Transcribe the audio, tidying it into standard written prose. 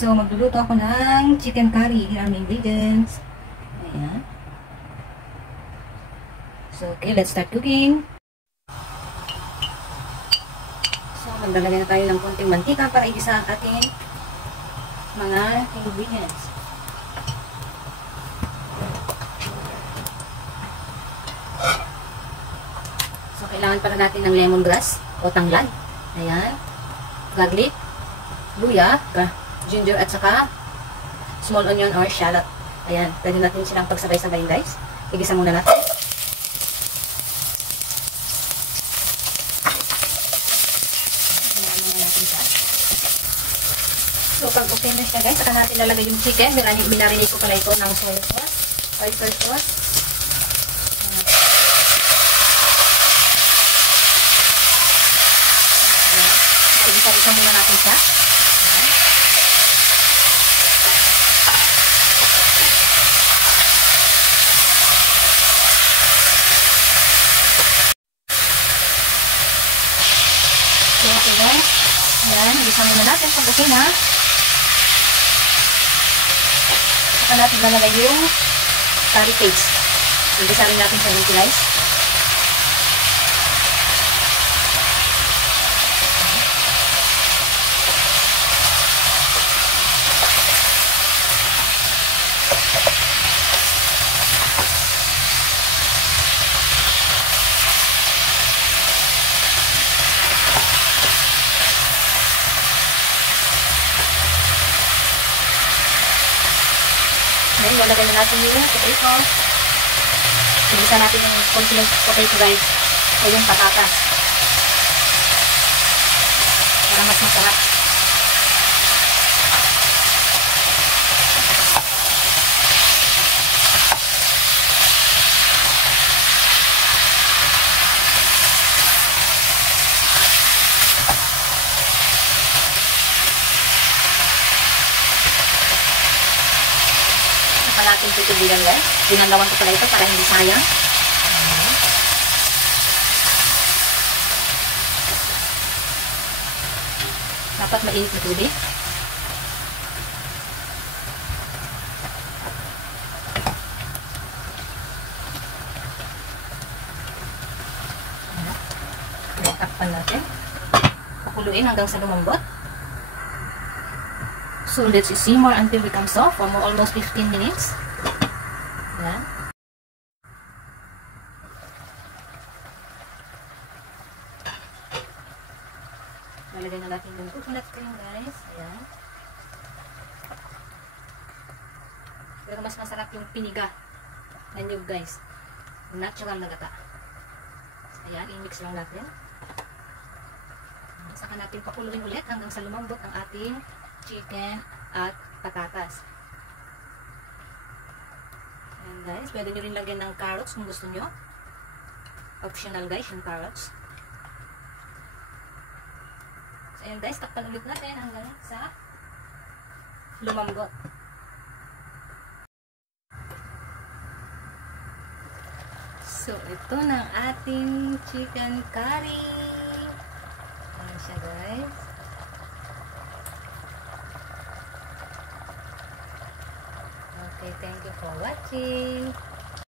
So, magluluto ako ng chicken curry. Here are my ingredients. Ayan. So, okay, let's start cooking. So, maglalagay na tayo ng konting mantika para igisa ang ating mga ingredients. So, kailangan pala natin ng lemongrass o tanglad. Ayan. Garlic, luya, ginger at saka small onion or shallot. Ayan. Pwede natin silang pagsabay-sabayin, guys. Igisa muna natin. So, pag okay na siya, guys, saka natin lalagay yung chicken. Binarinate ko pala ito ng soy sauce, oyster sauce. Isa-isa muna natin siya. Okay, guys. Ayan, isa muna natin kung okay na. Saka natin lalagay yung curry paste. Igisa rin natin sa guys. Then, lalagay na natin yung potato. Igisa natin yung konting potato, guys. O yung patatas. Para mas masarap. Natin tutubigan, guys. Dinalawan ko pala ito para hindi sayang. Dapat mainit na tubig. Takpan natin. Pakuluin hanggang sa lumambot. So, let's simmer until it becomes soft for almost 15 minutes. Ayan. Lalagay na natin yung coconut cream, guys. Ayan. Pero mas masarap yung piniga na nyug, guys. Natural na gata. Ayan, i-mix lang natin. Saka natin pakuluin ulit hanggang sa lumambot ang ating chicken at patatas. Ayan, guys, pwede nyo rin lagyan ng carrots kung gusto nyo. Optional, guys, yung carrots. So, ayan, guys, takpan ulit natin hanggang sa lumambot. So, ito na ang ating chicken curry. Ayan siya, guys. Okay, thank you for watching.